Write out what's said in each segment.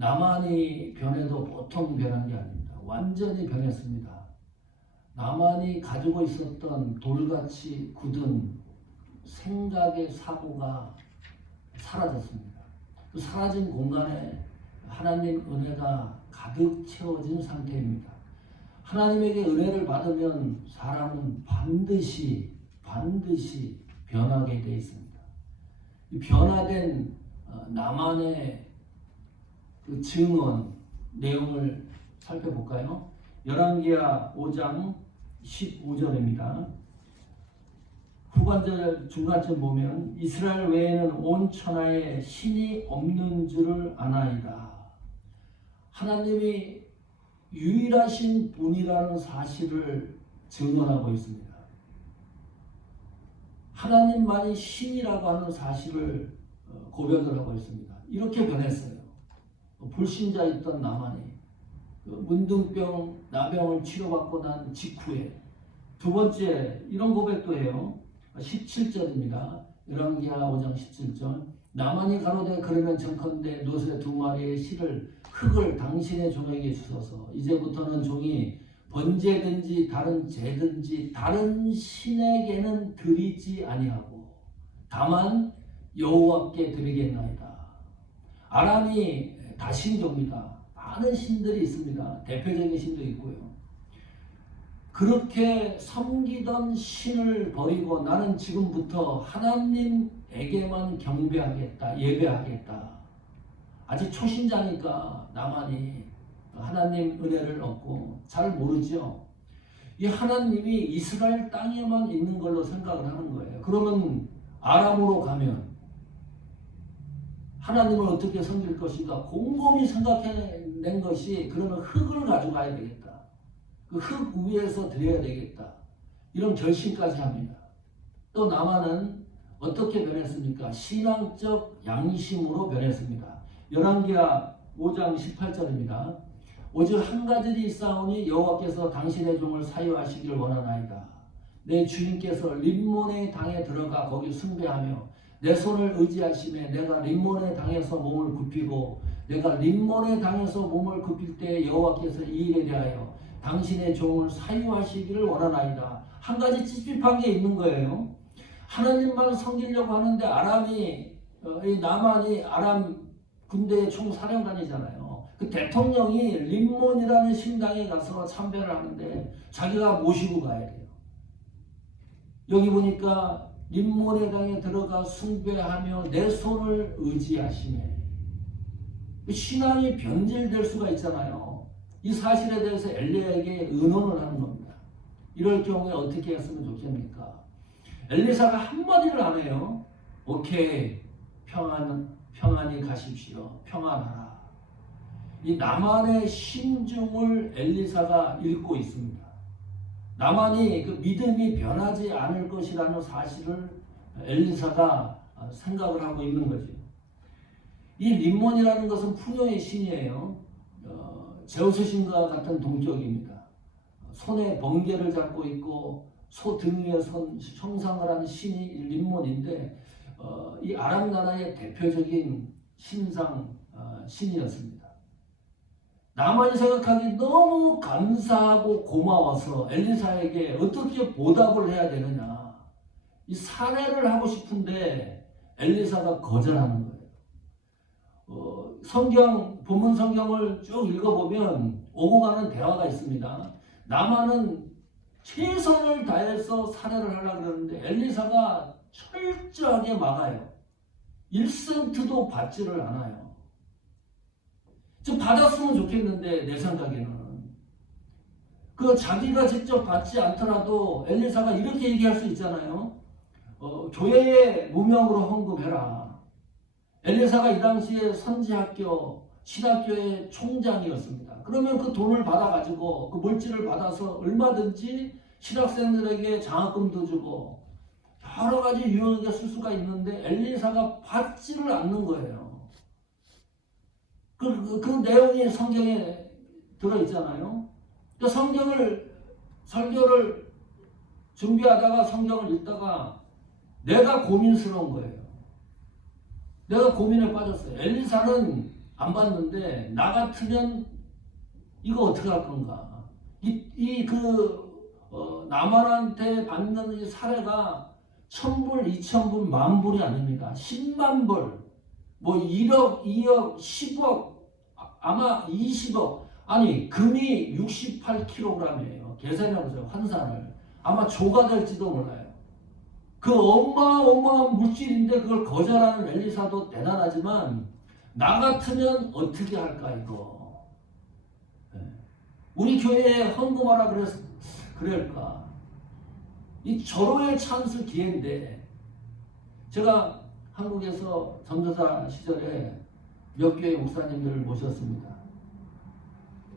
나만이 변해도 보통 변한 게 아닙니다. 완전히 변했습니다. 나만이 가지고 있었던 돌같이 굳은 생각의 사고가 사라졌습니다. 그 사라진 공간에 하나님 은혜가 가득 채워진 상태입니다. 하나님에게 은혜를 받으면 사람은 반드시 변하게 되어 있습니다. 이 변화된 나만의 그 증언 내용을 살펴볼까요? 열왕기하 5장 15절입니다. 후반절 중간쯤 보면 이스라엘 외에는 온 천하에 신이 없는 줄을 아나이다. 하나님이 유일하신 분이라는 사실을 증언하고 있습니다. 하나님만이 신이라고 하는 사실을 고백을 하고 있습니다. 이렇게 변했어요. 불신자 있던 나만이 문둥병, 나병을 치료받고 난 직후에 두 번째 이런 고백도 해요. 17절입니다. 열왕기하 5장 17절. 나만이 가로되 그러면 정컨대 노새 두 마리의 흙을 당신의 종에게 주소서. 이제부터는 종이 번제든지 다른 제든지 다른 신에게는 드리지 아니하고 다만 여호와께 드리겠나이다. 아람이 다신교입니다. 많은 신들이 있습니다. 대표적인 신도 있고요. 그렇게 섬기던 신을 버리고 나는 지금부터 하나님에게만 경배하겠다, 예배하겠다. 아직 초신자니까 나만이 하나님 은혜를 얻고 잘 모르죠. 이 하나님이 이스라엘 땅에만 있는 걸로 생각을 하는 거예요. 그러면 아람으로 가면 하나님을 어떻게 섬길 것인가 곰곰이 생각해낸 것이 그러면 흙을 가져가야 되겠다. 그 흙 위에서 드려야 되겠다. 이런 결심까지 합니다. 또 나만은 어떻게 변했습니까? 신앙적 양심으로 변했습니다. 열왕기하 5장 18절입니다. 오직 한 가지 있사오니 여호와께서 당신의 종을 사유하시기를 원하나이다. 내 주인께서 림몬의 당에 들어가 거기 숭배하며 내 손을 의지하시매 내가 림몬의 당에서 몸을 굽히고 내가 림몬의 당에서 몸을 굽힐 때 여호와께서 이 일에 대하여 당신의 종을 사유하시기를 원하나이다. 한 가지 찝찝한 게 있는 거예요. 하나님만 섬기려고 하는데 나만이 아람 군대의 총사령관이잖아요. 그 대통령이 림몬이라는 신당에 가서 참배를 하는데 자기가 모시고 가야 돼요. 여기 보니까 림몬의 당에 들어가 숭배하며 내 손을 의지하시네. 신앙이 변질될 수가 있잖아요. 이 사실에 대해서 엘리야에게 의논을 하는 겁니다. 이럴 경우에 어떻게 했으면 좋겠습니까? 엘리사가 한마디를 안 해요. 오케이, 평안히 가십시오. 평안하라. 이 나만의 심중을 엘리사가 읽고 있습니다. 나만이 그 믿음이 변하지 않을 것이라는 사실을 엘리사가 생각을 하고 있는 거죠. 이 림몬이라는 것은 풍요의 신이에요. 제우스 신과 같은 동격입니다. 손에 번개를 잡고 있고 소 등 위에 선 형상을 한 신이 림몬인데 이 아람 나라의 대표적인 신이었습니다. 나만이 생각하기 너무 감사하고 고마워서 엘리사에게 어떻게 보답을 해야 되느냐. 이 사례를 하고 싶은데 엘리사가 거절하는 거예요. 본문 성경을 쭉 읽어보면 오고 가는 대화가 있습니다. 나만은 최선을 다해서 사례를 하려고 그러는데 엘리사가 철저하게 막아요. 1센트도 받지를 않아요. 좀 받았으면 좋겠는데 내 생각에는 자기가 직접 받지 않더라도 엘리사가 이렇게 얘기할 수 있잖아요. 교회에 무명으로 헌금해라. 엘리사가 이 당시에 선지학교, 신학교의 총장이었습니다. 그러면 그 돈을 받아가지고 그 물질을 받아서 얼마든지 신학생들에게 장학금도 주고 여러 가지 유용하게 쓸 수가 있는데 엘리사가 받지를 않는 거예요. 그 내용이 성경에 들어있잖아요. 설교를 준비하다가 성경을 읽다가 내가 고민스러운 거예요. 내가 고민에 빠졌어요. 엘리사는 안 받는데 나 같으면 이거 어떻게 할 건가? 남한한테 받는 이 사례가 1,000불, 2,000불, 10,000불이 아닙니다. 10만 불, 뭐 1억, 2억, 10억, 아마 20억. 아니 금이 68kg이에요. 계산해보세요. 환산을. 아마 조가 될지도 몰라요. 그 어마어마한 물질인데 그걸 거절하는 엘리사도 대단하지만 나 같으면 어떻게 할까 이거. 우리 교회에 헌금하라 그럴까. 이 절호의 찬스 기회인데 제가 한국에서 전도사 시절에 몇 교회 목사님들을 모셨습니다.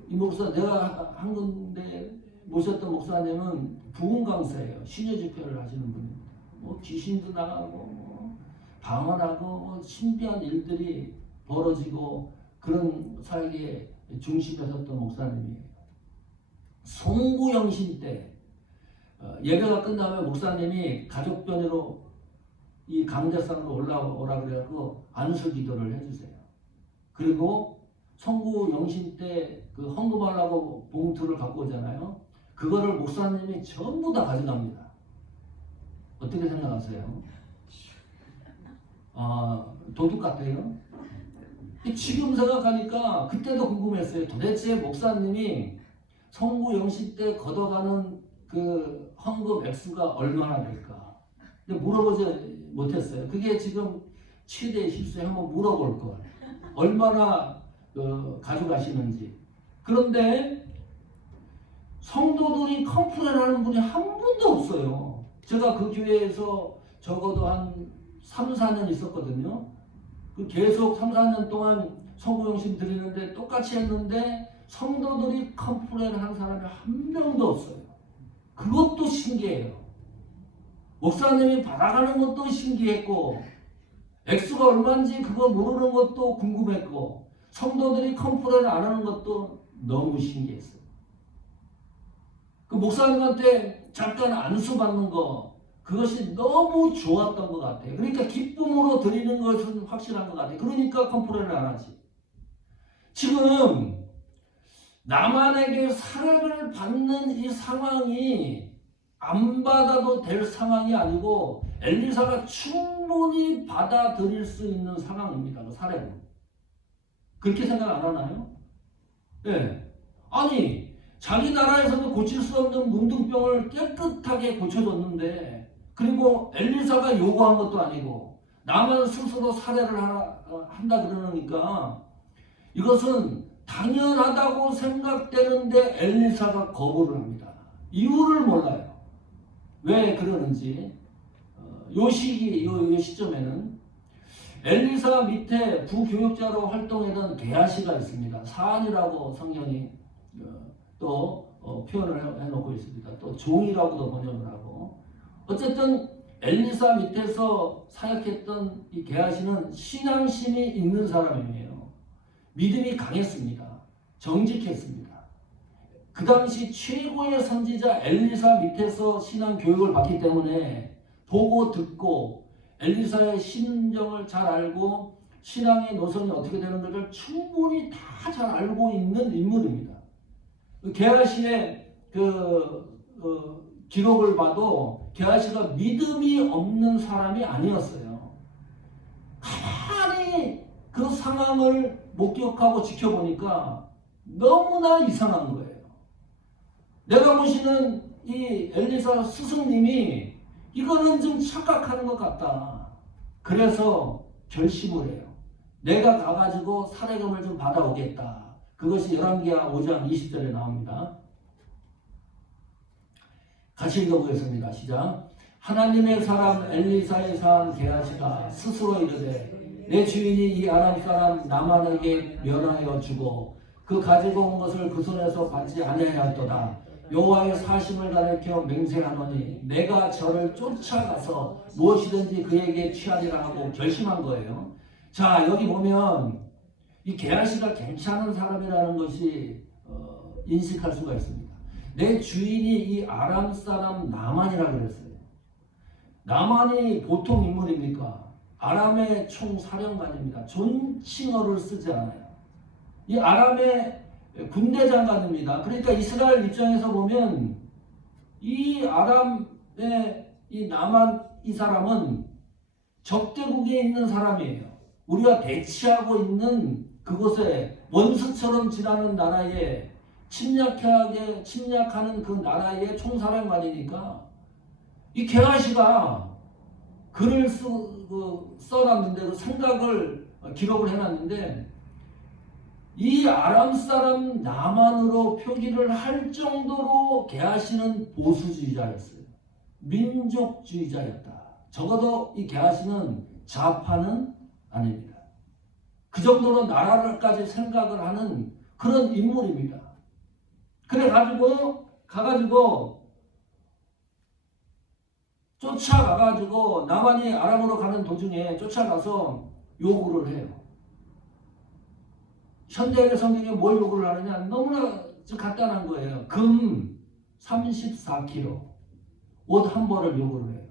이 목사 내가 한 군데 모셨던 목사님은 부흥 강사예요. 신여 집회를 하시는 분입니다. 뭐 귀신도 나가고 뭐 방언하고 뭐 신비한 일들이 벌어지고 그런 사역의 중심에 섰던 목사님이에요. 송구영신 때 예배가 끝나면 목사님이 가족 변호로 이 강대상으로 올라오라 그래갖고 안수 기도를 해주세요. 그리고 송구영신 때 그 헌금하려고 봉투를 갖고 오잖아요. 그거를 목사님이 전부 다 가져갑니다. 어떻게 생각하세요? 도둑 같아요? 지금 생각하니까 그때도 궁금했어요. 도대체 목사님이 송구영신 때 걷어가는 그 헌금 액수가 얼마나 될까? 근데 물어보지 못했어요. 그게 지금 최대의 실수에 한번 물어볼 걸. 얼마나 가져가시는지. 그런데 성도들이 컴플레인하는 분이 한 분도 없어요. 제가 그 교회에서 적어도 한 3, 4년 있었거든요. 그 계속 3, 4년 동안 성구영신 드리는데 똑같이 했는데 성도들이 컴플레인 하는 사람이 한 명도 없어요. 그것도 신기해요. 목사님이 받아가는 것도 신기했고 액수가 얼마인지 그거 모르는 것도 궁금했고 성도들이 컴플레인 안 하는 것도 너무 신기했어요. 그 목사님한테 잠깐 안수 받는 거 그것이 너무 좋았던 것 같아요. 그러니까 기쁨으로 드리는 것은 확실한 것 같아요. 그러니까 컴플레인을 안 하지. 지금 남한에게 사례를 받는 이 상황이 안 받아도 될 상황이 아니고 엘리사가 충분히 받아들일 수 있는 상황입니다. 그 사례는. 그렇게 생각 안 하나요? 네. 아니 자기 나라에서도 고칠 수 없는 문둥병을 깨끗하게 고쳐줬는데 그리고 엘리사가 요구한 것도 아니고 나만 스스로 사례를 한다 그러니까 이것은 당연하다고 생각되는데 엘리사가 거부를 합니다. 이유를 몰라요. 왜 그러는지. 요 시점에는 엘리사 밑에 부교육자로 활동했던 게하시가 있습니다. 사안이라고 성경이 또 표현을 해놓고 있습니다. 또 종이라고도 번역을 하고. 어쨌든 엘리사 밑에서 사역했던 이 게하시는 신앙심이 있는 사람이에요. 믿음이 강했습니다. 정직했습니다. 그 당시 최고의 선지자 엘리사 밑에서 신앙 교육을 받기 때문에 보고 듣고 엘리사의 심정을 잘 알고 신앙의 노선이 어떻게 되는 것을 충분히 다 잘 알고 있는 인물입니다. 게하시의 기록을 봐도 게하시가 믿음이 없는 사람이 아니었어요. 가만히 그 상황을 목격하고 지켜보니까 너무나 이상한 거예요. 내가 모시는 이 엘리사 스승님이 이거는 좀 착각하는 것 같다. 그래서 결심을 해요. 내가 가가지고 사례금을 좀 받아오겠다. 그것이 열왕기하 5장 20절에 나옵니다. 같이 읽어보겠습니다. 시작. 하나님의 사람 엘리사의 사한 게하시가 스스로 이르되 내 주인이 이 아람 사람 나만에게 면하여 주고 그 가지고 온 것을 그 손에서 받지 아니하였도다. 여호와의 사심을 가리켜 맹세하노니 내가 저를 쫓아가서 무엇이든지 그에게 취하리라 하고 결심한 거예요. 자, 여기 보면 이 게하시가 괜찮은 사람이라는 것이 인식할 수가 있습니다. 내 주인이 이 아람 사람 나만이라 그랬어요. 나만이 보통 인물입니까? 아람의 총사령관입니다. 존칭어를 쓰지 않아요. 이 아람의 군대 장관입니다. 그러니까 이스라엘 입장에서 보면 이 아람의 이 나만 이 사람은 적대국에 있는 사람이에요. 우리가 대치하고 있는 그곳에 원수처럼 지나는 나라에 침략하는 그 나라의 총사령관이니까 이 게하시가 글을 써놨는데 그 생각을 기록을 해놨는데 이 아람 사람 나만으로 표기를 할 정도로 게하시는 보수주의자였어요. 민족주의자였다. 적어도 이 게하시는 좌파는 아닙니다. 그 정도로 나라를까지 생각을 하는 그런 인물입니다. 그래가지고 쫓아가가지고 나만이 아람으로 가는 도중에 쫓아가서 요구를 해요. 현대의 성경에 뭘 요구를 하느냐? 너무나 간단한 거예요. 금 34kg, 옷 한 벌을 요구를 해요.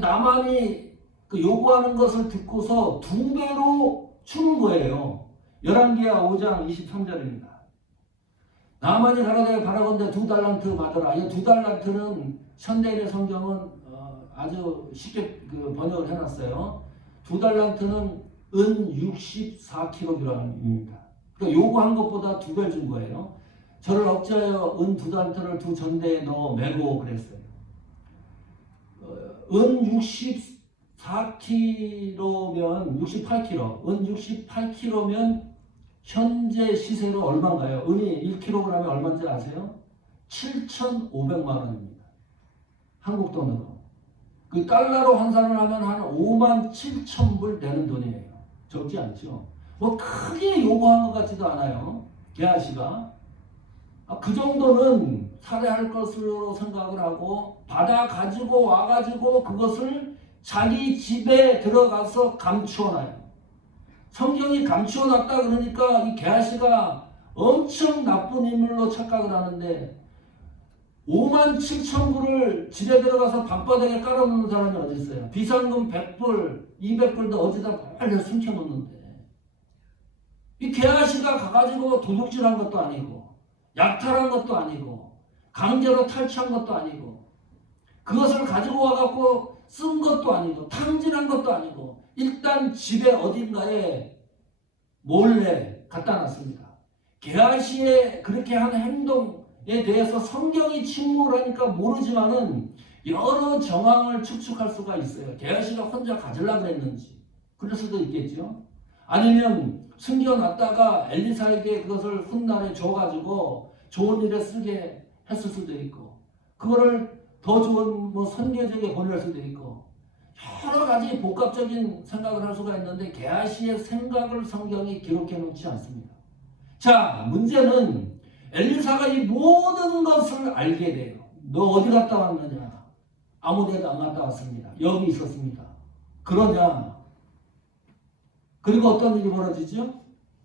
나만이 그 요구하는 것을 듣고서 2배로 주는 거예요. 열왕기하 5장 23절입니다. 나만이 가로되 바라건대 2달란트 받으라. 이 2달란트는 현대인의 성경은 아주 쉽게 번역을 해놨어요. 2달란트는 은 64kg입니다. 그러니까 요구한 것보다 2배 준 거예요. 저를 억제하여 은 2달란트를 2전대에 넣어 메고 그랬어요. 은 64kg면 68kg, 은 68kg면 현재 시세로 얼마인가요? 은이 1kg에 얼마인지 아세요? 7,500만 원입니다. 한국 돈으로. 그 달러로 환산을 하면 한 57,000불 되는 돈이에요. 적지 않죠. 뭐 크게 요구한 것 같지도 않아요. 게하시가. 그 정도는 살해할 것으로 생각을 하고 받아 가지고 와가지고 그것을 자기 집에 들어가서 감추어놔요. 성경이 감추어놨다 그러니까 이 게하시가 엄청 나쁜 인물로 착각을 하는데 57,000불을 집에 들어가서 밤바닥에 깔아놓는 사람이 어디 있어요? 비상금 100불, 200불도 어디다 빨리 숨겨놓는데 이 게하시가 가가지고 도둑질한 것도 아니고 약탈한 것도 아니고 강제로 탈취한 것도 아니고 그것을 가지고 와갖고 쓴 것도 아니고 탕진한 것도 아니고 일단 집에 어딘가에 몰래 갖다 놨습니다. 게하시의 그렇게 한 행동에 대해서 성경이 침묵을 하니까 모르지만은 여러 정황을 추측할 수가 있어요. 게하시가 혼자 가지려고 했는지 그럴 수도 있겠죠. 아니면 숨겨놨다가 엘리사에게 그것을 훗날에 줘가지고 좋은 일에 쓰게 했을 수도 있고 그거를 더 좋은 뭐 선교적에 보낼 수도 있고 여러 가지 복합적인 생각을 할 수가 있는데 게하시의 생각을 성경이 기록해 놓지 않습니다. 자, 문제는 엘리사가 이 모든 것을 알게 돼요. 너 어디 갔다 왔느냐? 아무 데도 안 갔다 왔습니다. 여기 있었습니다. 그러냐? 그리고 어떤 일이 벌어지죠?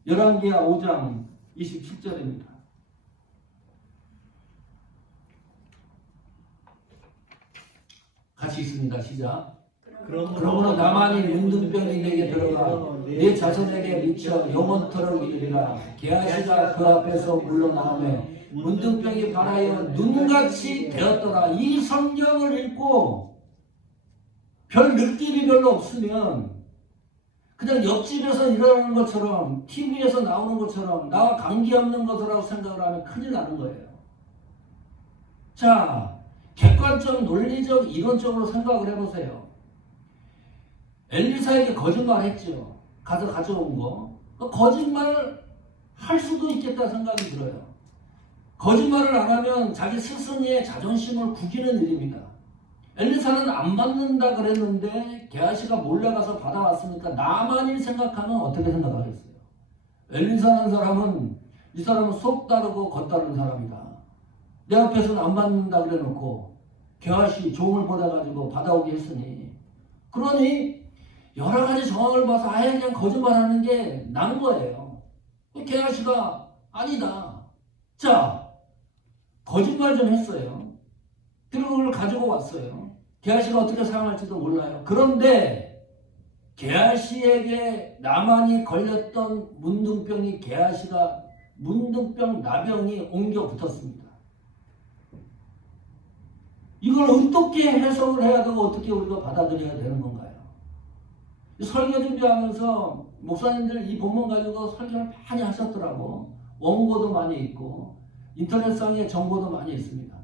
열왕기하 5장 27절입니다. 같이 있습니다. 시작. 그러므로 나만이 문둥병이 내게 들어가 내 자손에게 미쳐 영원토록 이르리라. 게하시가 그 앞에서 물러나오매 문둥병이 발하여 눈같이 되었더라. 이 성경을 읽고 별 느낌이 별로 없으면 그냥 옆집에서 일어나는 것처럼 TV에서 나오는 것처럼 나와 관계없는 것이라고 생각을 하면 큰일 나는 거예요. 자, 객관적, 논리적, 이론적으로 생각을 해보세요. 엘리사에게 거짓말 했죠. 가서 가져온 거. 거짓말 할 수도 있겠다 생각이 들어요. 거짓말을 안 하면 자기 스승의 자존심을 구기는 일입니다. 엘리사는 안 받는다 그랬는데 게하시가 몰래 가서 받아왔으니까 나만이 생각하면 어떻게 생각하겠어요? 엘리사라는 사람은 이 사람은 속 다르고 겉 다른 사람이다. 내 앞에서는 안 받는다 그래놓고 게하시 종을 보내가지고 받아오게 했으니 그러니 여러 가지 정황을 봐서 아예 그냥 거짓말하는 게 난 거예요. 게하시가 아니다. 자, 거짓말 좀 했어요. 그리고 그걸 가지고 왔어요. 게하시가 어떻게 사용할지도 몰라요. 그런데 게하시에게 나만이 걸렸던 문둥병이 게하시가 문둥병 나병이 옮겨 붙었습니다. 이걸 어떻게 해석을 해야 되고 어떻게 우리가 받아들여야 되는 건가요? 설교 준비하면서 목사님들 이 본문 가지고 설교를 많이 하셨더라고. 원고도 많이 있고 인터넷상에 정보도 많이 있습니다.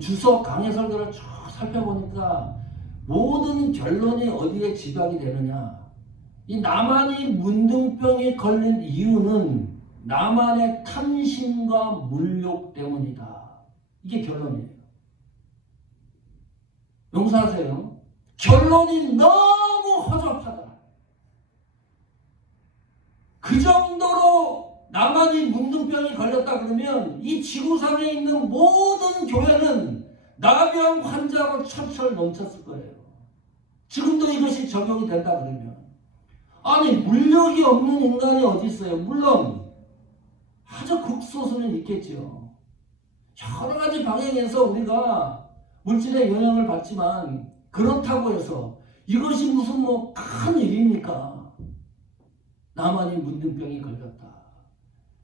주석 강해 설교를 쭉 살펴보니까 모든 결론이 어디에 집약이 되느냐. 이 나만이 문둥병에 걸린 이유는 나만의 탐심과 물욕 때문이다. 이게 결론이에요. 용서하세요. 결론이 너무 허접하다. 그 정도로 나만이 문둥병이 걸렸다 그러면 이 지구상에 있는 모든 교회는 나병 환자로 철철 넘쳤을 거예요. 지금도 이것이 적용이 된다 그러면. 아니 물욕이 없는 인간이 어디 있어요? 물론 아주 극소수는 있겠죠. 여러 가지 방향에서 우리가 물질의 영향을 받지만 그렇다고 해서 이것이 무슨 뭐 큰 일입니까? 나만이 문둥병이 걸렸다.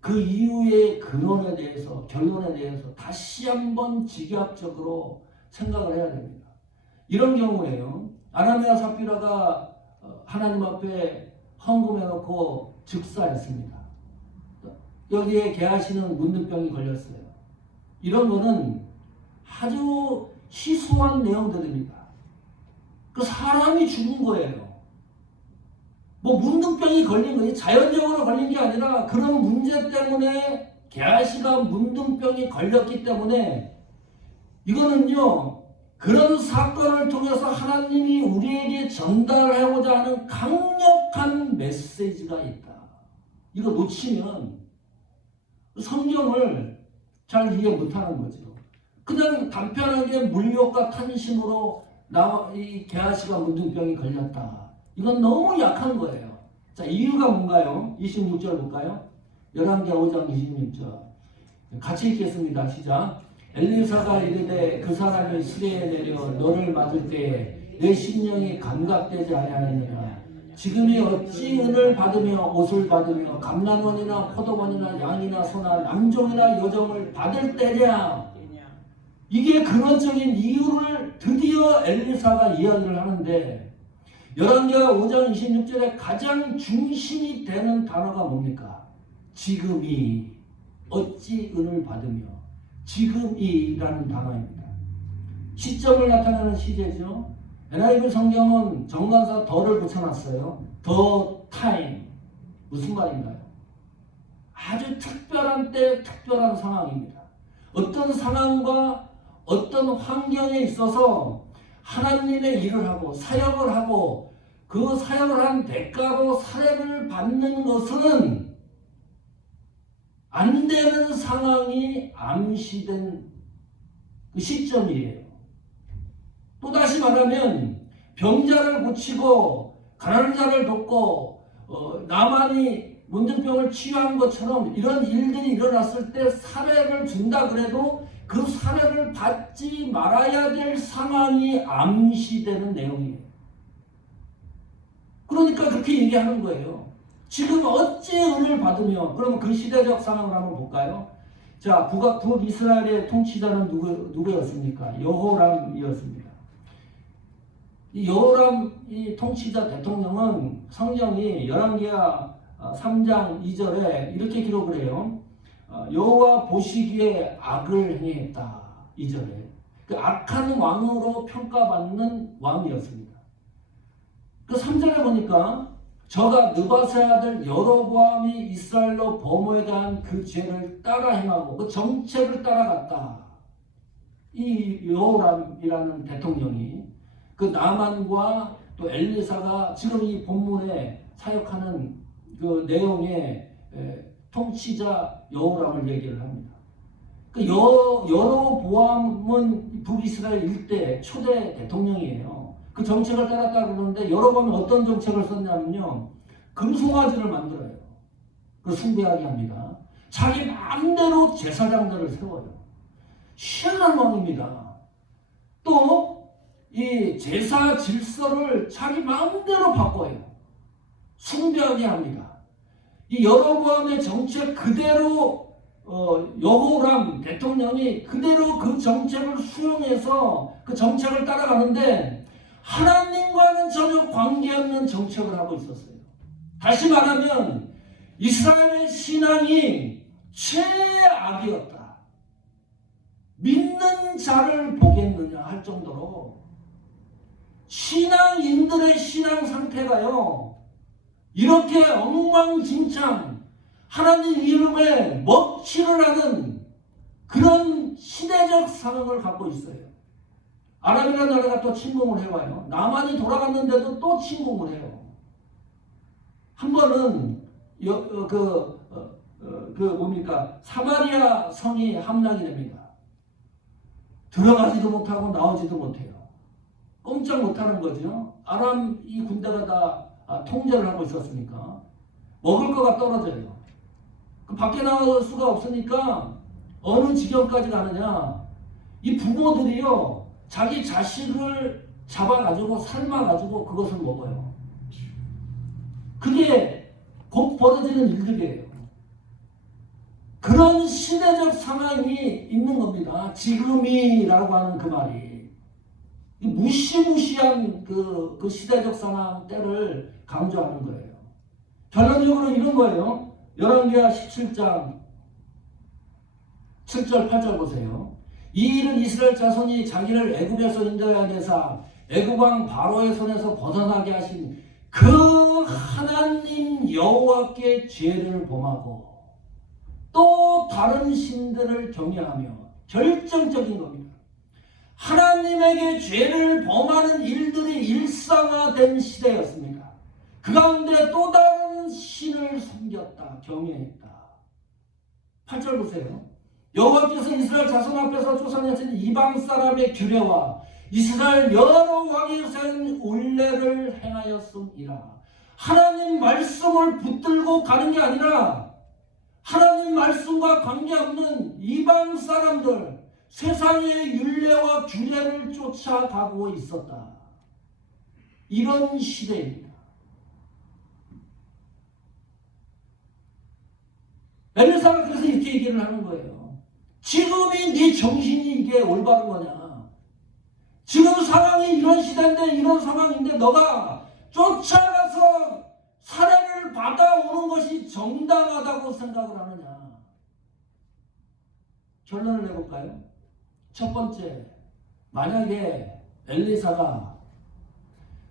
그 이유의 근원에 대해서 결론에 대해서 다시 한번 직역적으로 생각을 해야 됩니다. 이런 경우에요. 아나니아 삽비라가 하나님 앞에 헌금해놓고 즉사했습니다. 여기에 게하시는 문둥병이 걸렸어요. 이런 거는 아주 희소한 내용들입니다. 그 사람이 죽은 거예요. 뭐 문둥병이 걸린 거지 자연적으로 걸린 게 아니라 그런 문제 때문에 게하시가 문둥병이 걸렸기 때문에 이거는요 그런 사건을 통해서 하나님이 우리에게 전달하고자 하는 강력한 메시지가 있다. 이거 놓치면 성경을 잘 이해 못하는 거죠. 그냥 단편하게 물욕과 탐심으로 이 게하시가 문둥병이 걸렸다. 이건 너무 약한 거예요. 자, 이유가 뭔가요? 26절 볼까요? 11개 5장 26절. 같이 읽겠습니다. 시작. 엘리사가 이르되 그 사람이 시내에 내려 너를 맞을 때에 내 심령이 감각되지 아니하느니라. 지금이 어찌 은을 받으며 옷을 받으며 감람원이나 포도원이나 양이나 소나 남종이나 여종을 받을 때냐. 이게 근원적인 이유를 드디어 엘리사가 이야기를 하는데 11개와 5장 26절에 가장 중심이 되는 단어가 뭡니까? 지금이 어찌 은을 받으며 지금이라는 단어입니다. 시점을 나타내는 시제죠. NIV 성경은 정관사 더를 붙여놨어요. The time. 무슨 말인가요? 아주 특별한 때 특별한 상황입니다. 어떤 상황과 어떤 환경에 있어서 하나님의 일을 하고 사역을 하고 그 사역을 한 대가로 사례를 받는 것은 안 되는 상황이 암시된 그 시점이에요. 또다시 말하면 병자를 고치고 가난한 자를 돕고 나만이 문둥병을 치유한 것처럼 이런 일들이 일어났을 때 사례를 준다 그래도 그 사례를 받지 말아야 될 상황이 암시되는 내용이에요. 그러니까 그렇게 얘기하는 거예요. 지금 어찌 은을 받으며 그러면 그 시대적 상황을 한번 볼까요? 자, 북이스라엘의 통치자는 누구였습니까? 여호람이었습니다. 이 여호람 이 통치자 대통령은 성경이 열왕기하 3장 2절에 이렇게 기록을 해요. 여호와 보시기에 악을 행했다. 2절에. 그 악한 왕으로 평가받는 왕이었습니다. 그 3절에 보니까 저가 느바세 아들 여로보암이 이스라엘로 범호에 대한 그 죄를 따라 행하고 그 정책을 따라갔다. 이 여호람이라는 대통령이 그 나만과 또 엘리사가 지금 이 본문에 사역하는 그 내용의 통치자 여호람을 얘기를 합니다. 그 여로보암은 북이스라엘 일대 초대 대통령이에요. 그 정책을 따랐다 그러는데 여로보암이 어떤 정책을 썼냐면요. 금송아지를 만들어요. 그 숭배하게 합니다. 자기 마음대로 제사장들을 세워요. 희한한 왕입니다. 또 이 제사 질서를 자기 마음대로 바꿔요. 숭배하게 합니다. 이 여로보암의 정책 그대로 여호람 대통령이 그대로 그 정책을 수용해서 그 정책을 따라가는데 하나님과는 전혀 관계없는 정책을 하고 있었어요. 다시 말하면 이스라엘의 신앙이 최악이었다. 믿는 자를 보겠느냐 할 정도로 신앙인들의 신앙 상태가요, 이렇게 엉망진창 하나님 이름에 먹칠을 하는 그런 시대적 상황을 갖고 있어요. 아랍이라는 나라가 또 침공을 해와요. 남한이 돌아갔는데도 또 침공을 해요. 한 번은 사마리아 성이 함락이 됩니다. 들어가지도 못하고 나오지도 못해요. 꼼짝 못하는 거죠. 아람 이 군대가 다 통제를 하고 있었으니까 먹을 거가 떨어져요. 그 밖에 나갈 수가 없으니까 어느 지경까지 가느냐, 이 부모들이요 자기 자식을 잡아가지고 삶아가지고 그것을 먹어요. 그게 곧 벌어지는 일들이에요. 그런 시대적 상황이 있는 겁니다. 지금이라고 하는 그 말이 무시무시한 그 시대적 상황 때를 강조하는 거예요. 결론적으로 이런 거예요. 열왕기하 17장 7절 8절 보세요. 이 일은 이스라엘 자손이 자기를 애굽에서 인도하여내사 애굽 왕 바로의 손에서 벗어나게 하신 그 하나님 여호와께 죄를 범하고 또 다른 신들을 경외하며, 결정적인 겁니다. 하나님에게 죄를 범하는 일들이 일상화된 시대였습니다. 그 가운데 또 다른 신을 섬겼다, 경외했다. 8절 보세요. 여호와께서 이스라엘 자손 앞에서 쫓아내신 이방 사람의 규례와 이스라엘 여러 왕이 세운 율례를 행하였음이라. 하나님 말씀을 붙들고 가는 게 아니라 하나님 말씀과 관계없는 이방 사람들, 세상의 율례와 규례를 쫓아가고 있었다. 이런 시대입니다. 엘리사가 그래서 이렇게 얘기를 하는 거예요. 지금이 네 정신이 이게 올바른 거냐? 지금 상황이 이런 시대인데, 이런 상황인데 너가 쫓아가서 사례를 받아오는 것이 정당하다고 생각을 하느냐? 결론을 내볼까요? 첫 번째, 만약에 엘리사가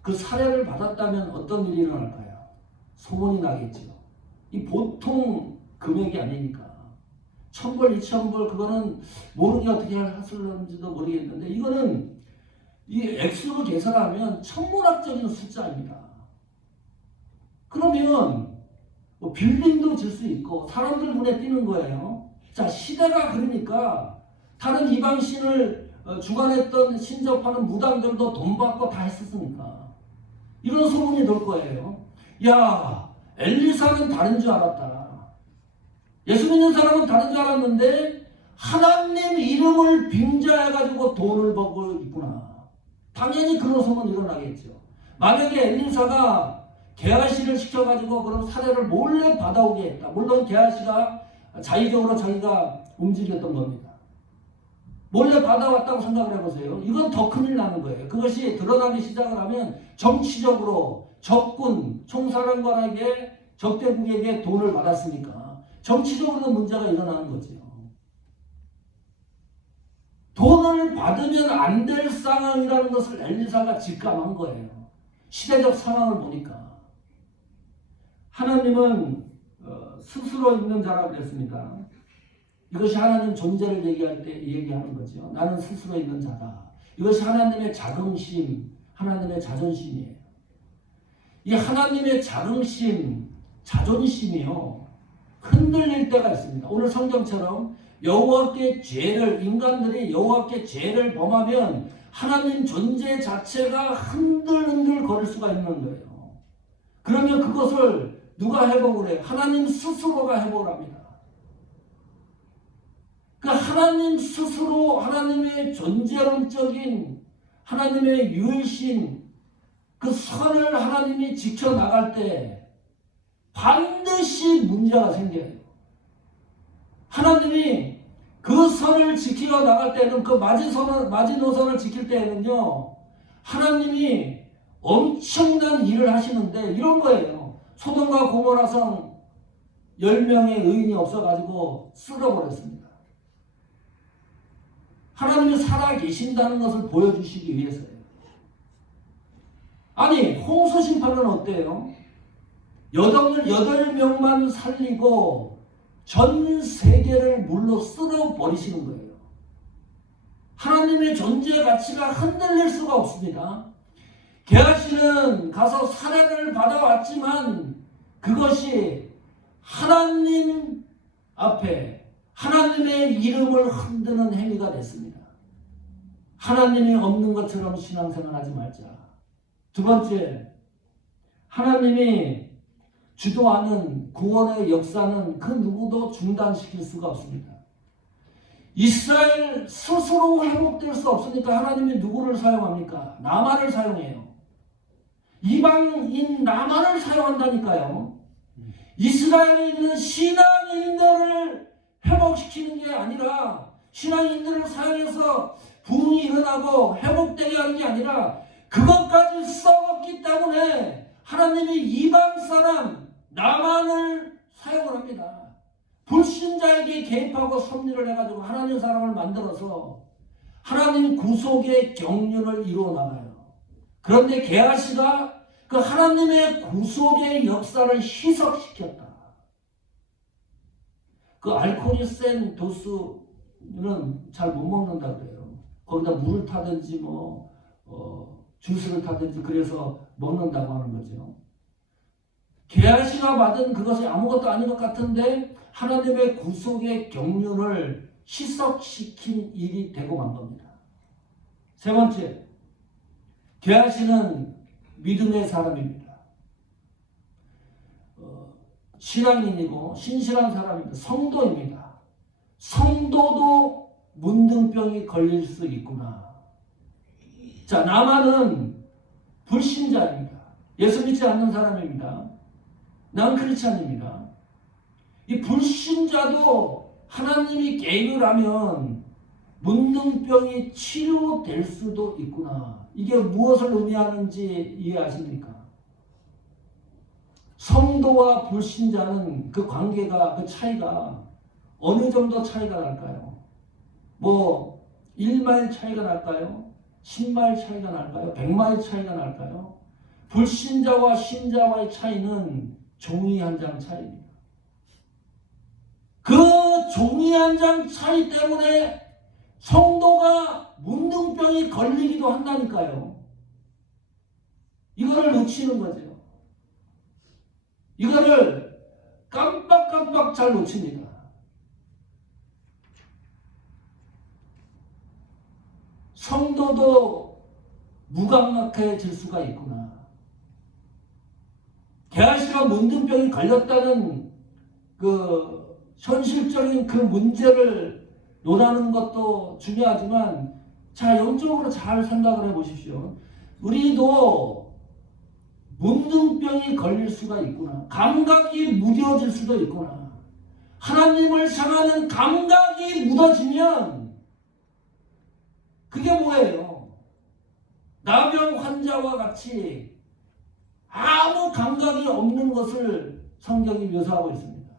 그 사례를 받았다면 어떤 일이 일어날까요? 소문이 나겠죠. 이 보통 금액이 아니니까. 1,000벌, 2,000벌, 그거는 모르게 어떻게 하실런지도 모르겠는데, 이거는 이 액수로 계산하면 천문학적인 숫자입니다. 그러면 뭐 빌딩도 질 수 있고 사람들 눈에 띄는 거예요. 자, 시대가 그러니까 다른 이방신을 주관했던 신접하는 무당들도 돈 받고 다 했었으니까 이런 소문이 돌 거예요. 야, 엘리사는 다른 줄 알았다. 예수 믿는 사람은 다른 줄 알았는데 하나님 이름을 빙자해가지고 돈을 벌고 있구나. 당연히 그런 소문이 일어나겠죠. 만약에 엘리사가 게하시를 시켜가지고 그런 사례를 몰래 받아오게 했다. 물론 게하시가 자의적으로 자기가 움직였던 겁니다. 몰래 받아왔다고 생각을 해보세요. 이건 더 큰일 나는 거예요. 그것이 드러나기 시작을 하면 정치적으로 적군, 총사령관에게 적대국에게 돈을 받았으니까 정치적으로도 문제가 일어나는 거죠. 돈을 받으면 안 될 상황이라는 것을 엘리사가 직감한 거예요. 시대적 상황을 보니까. 하나님은 스스로 있는 자라고 그랬습니다. 이것이 하나님 존재를 얘기할 때 얘기하는 거죠. 나는 스스로 있는 자다. 이것이 하나님의 자긍심, 하나님의 자존심이에요. 이 하나님의 자긍심, 자존심이요, 흔들릴 때가 있습니다. 오늘 성경처럼 여호와께 죄를, 인간들이 여호와께 죄를 범하면 하나님 존재 자체가 흔들흔들 거릴 수가 있는 거예요. 그러면 그것을 누가 회복을 해요? 하나님 스스로가 회복을 합니다. 그 하나님 스스로, 하나님의 존재론적인 하나님의 유일신 그 선을 하나님이 지켜나갈 때 반드시 문제가 생겨요. 하나님이 그 선을 지켜 나갈 때는 그 마지노선을 지킬 때에는요, 하나님이 엄청난 일을 하시는데 이런 거예요. 소돔과 고모라성 10명의 의인이 없어가지고 쓸어버렸습니다. 하나님이 살아계신다는 것을 보여주시기 위해서예요. 아니, 홍수 심판은 어때요? 8명만 살리고 전 세계를 물로 쓸어버리시는 거예요. 하나님의 존재 가치가 흔들릴 수가 없습니다. 게하시는 가서 사례를 받아왔지만 그것이 하나님 앞에 하나님의 이름을 흔드는 행위가 됐습니다. 하나님이 없는 것처럼 신앙생활하지 말자. 두 번째, 하나님이 주도하는 구원의 역사는 그 누구도 중단시킬 수가 없습니다. 이스라엘 스스로 회복될 수 없으니까 하나님이 누구를 사용합니까? 나만을 사용해요. 이방인 나만을 사용한다니까요. 이스라엘에 있는 신앙인들을 회복시키는 게 아니라, 신앙인들을 사용해서 부흥이 일어나고 회복되게 하는 게 아니라 그것까지 썩었기 때문에 하나님이 이방 사람 나만을 사용을 합니다. 불신자에게 개입하고 섭리를 해가지고 하나님 사람을 만들어서 하나님 구속의 경륜을 이루어 나가요. 그런데 게하시가 그 하나님의 구속의 역사를 희석시켰다. 그 알코올이 센 도수는 잘 못 먹는다 그래요. 거기다 물을 타든지 주스를 타든지 그래서 먹는다고 하는 거죠. 게하시가 받은 그것이 아무것도 아닌 것 같은데 하나님의 구속의 경륜을 희석시킨 일이 되고 만 겁니다. 세 번째, 게하시는 믿음의 사람입니다. 신앙인이고 신실한 사람입니다. 성도입니다. 성도도 문둥병이 걸릴 수 있구나. 자, 나만은 불신자입니다. 예수 믿지 않는 사람입니다. 난 크리스찬입니다. 이 불신자도 하나님이 개입을 하면 문둥병이 치료될 수도 있구나. 이게 무엇을 의미하는지 이해하십니까? 성도와 불신자는 그 관계가, 그 차이가 어느 정도 차이가 날까요? 1마일 차이가 날까요? 10마일 차이가 날까요? 100마일 차이가 날까요? 불신자와 신자와의 차이는 종이 한 장 차이입니다. 그 종이 한 장 차이 때문에 성도가 문둥병이 걸리기도 한다니까요. 이거를 놓치는 거죠. 이거를 깜빡깜빡 잘 놓칩니다. 성도도 무감각해질 수가 있구나. 게하시가 문둥병이 걸렸다는 그 현실적인 그 문제를 논하는 것도 중요하지만, 자, 영적으로 잘 생각을 해보십시오. 우리도 문둥병이 걸릴 수가 있구나. 감각이 무뎌질 수도 있구나. 하나님을 향하는 감각이 묻어지면 그게 뭐예요? 나병 환자와 같이 아무 감각이 없는 것을 성경이 묘사하고 있습니다.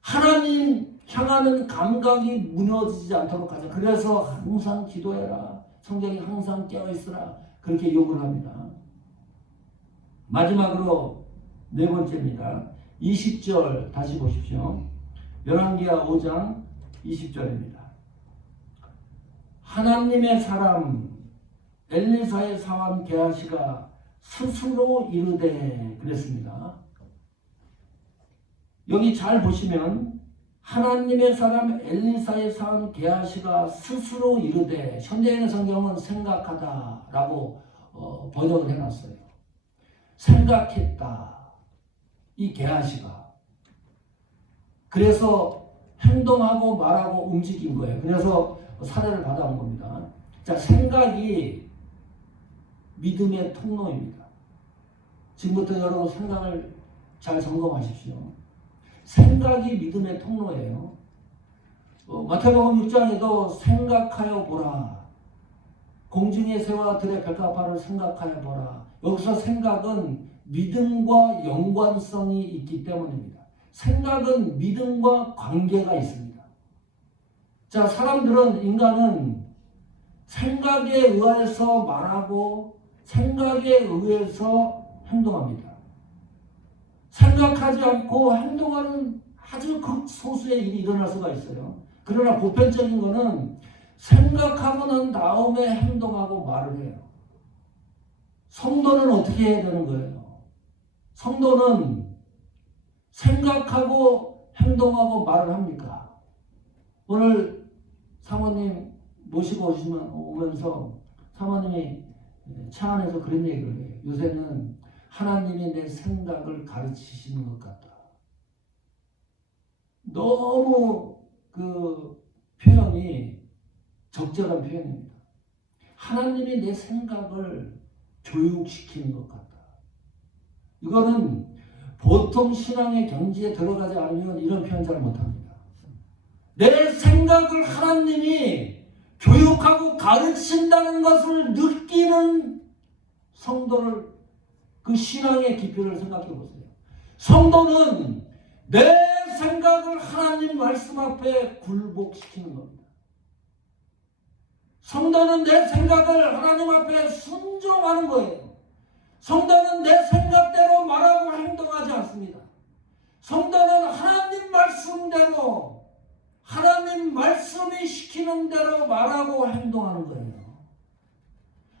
하나님 향하는 감각이 무너지지 않도록 하자. 그래서 항상 기도해라. 성경이 항상 깨어있으라. 그렇게 요구를 합니다. 마지막으로 네 번째입니다. 20절 다시 보십시오. 열왕기하 5장 20절입니다. 하나님의 사람 엘리사의 사환 게하시가 스스로 이르되 그랬습니다. 여기 잘 보시면 하나님의 사람 엘리사의 사환 게하시가 스스로 이르되, 현대인의 성경은 생각하다라고 번역을 해놨어요. 생각했다. 이 게하시가. 그래서 행동하고 말하고 움직인 거예요. 그래서 사례를 받아온 겁니다. 자, 생각이 믿음의 통로입니다. 지금부터 여러분 생각을 잘 점검하십시오. 생각이 믿음의 통로예요. 마태복음 6장에도 생각하여 보라. 공중의 새와 들의 별가파를 생각하여 보라. 여기서 생각은 믿음과 연관성이 있기 때문입니다. 생각은 믿음과 관계가 있습니다. 자, 인간은 생각에 의해서 말하고 생각에 의해서 행동합니다. 생각하지 않고 행동하는 아주 극소수의 일이 일어날 수가 있어요. 그러나 보편적인 거는 생각하고 난 다음에 행동하고 말을 해요. 성도는 어떻게 해야 되는 거예요? 성도는 생각하고 행동하고 말을 합니까? 오늘 사모님 모시고 오면서 사모님이 차 안에서 그런 얘기를 해요. 요새는 하나님이 내 생각을 가르치시는 것 같다. 너무 그 표현이 적절한 표현입니다. 하나님이 내 생각을 교육시키는 것 같다. 이거는 보통 신앙의 경지에 들어가지 않으면 이런 표현 잘 못합니다. 내 생각을 하나님이 교육하고 가르친다는 것을 느끼는 성도를, 그 신앙의 깊이를 생각해 보세요. 성도는 내 생각을 하나님 말씀 앞에 굴복시키는 겁니다. 성도는 내 생각을 하나님 앞에 순종하는 거예요. 성도는 내 생각대로 말하고 행동하지 않습니다. 성도는 하나님 말씀대로, 하나님 말씀이 시키는 대로 말하고 행동하는 거예요.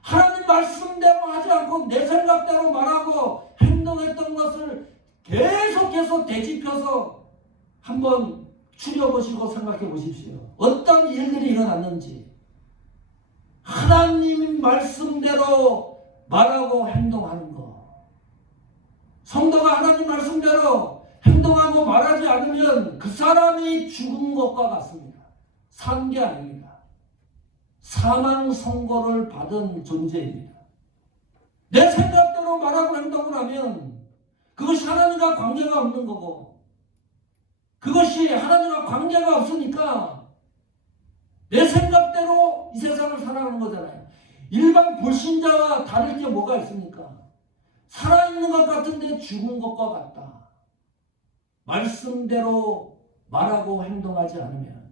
하나님 말씀대로 하지 않고 내 생각대로 말하고 행동했던 것을 계속해서 되짚어서 한번 추려보시고 생각해 보십시오. 어떤 일들이 일어났는지. 하나님 말씀대로 말하고 행동하는 것. 성도가 하나님 말씀대로 행동하고 말하지 않으면 그 사람이 죽은 것과 같습니다. 산 게 아닙니다. 사망 선고를 받은 존재입니다. 내 생각대로 말하고 행동을 하면 그것이 하나님과 관계가 없는 거고, 그것이 하나님과 관계가 없으니까 내 생각대로 이 세상을 살아가는 거잖아요. 일반 불신자와 다를 게 뭐가 있습니까? 살아있는 것 같은데 죽은 것과 같다. 말씀대로 말하고 행동하지 않으면.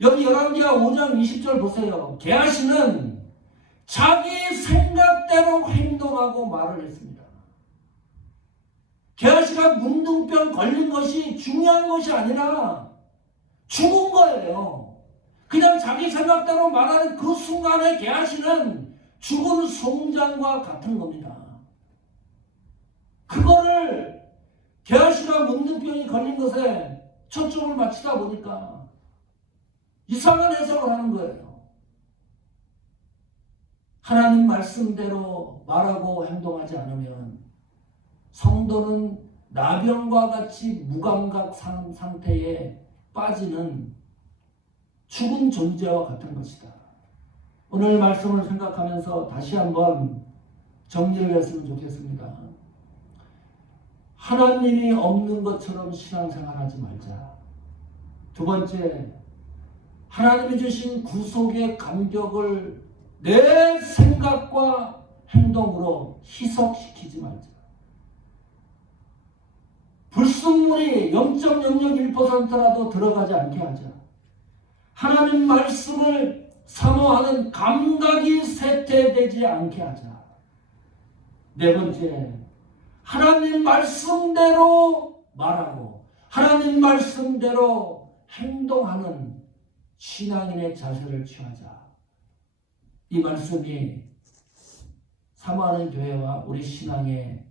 여기 열왕기하 5장 20절 보세요. 게하시는 자기 생각대로 행동하고 말을 했습니다. 게하시가 문둥병 걸린 것이 중요한 것이 아니라 죽은 거예요. 그냥 자기 생각대로 말하는 그 순간에 게하시는 죽은 송장과 같은 겁니다. 그거를 게하시가 문둥병이 걸린 것에 초점을 맞추다 보니까 이상한 해석을 하는 거예요. 하나님 말씀대로 말하고 행동하지 않으면 성도는 나병과 같이 무감각 상태에 빠지는 죽은 존재와 같은 것이다. 오늘 말씀을 생각하면서 다시 한번 정리를 했으면 좋겠습니다. 하나님이 없는 것처럼 신앙생활하지 말자. 두 번째, 하나님이 주신 구속의 감격을 내 생각과 행동으로 희석시키지 말자. 불순물이 0.001%라도 들어가지 않게 하자. 하나님 말씀을 사모하는 감각이 쇠퇴되지 않게 하자. 네 번째, 하나님 말씀대로 말하고 하나님 말씀대로 행동하는 신앙인의 자세를 취하자. 이 말씀이 사모하는 교회와 우리 신앙의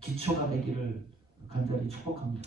기초가 되기를 간절히 축복합니다.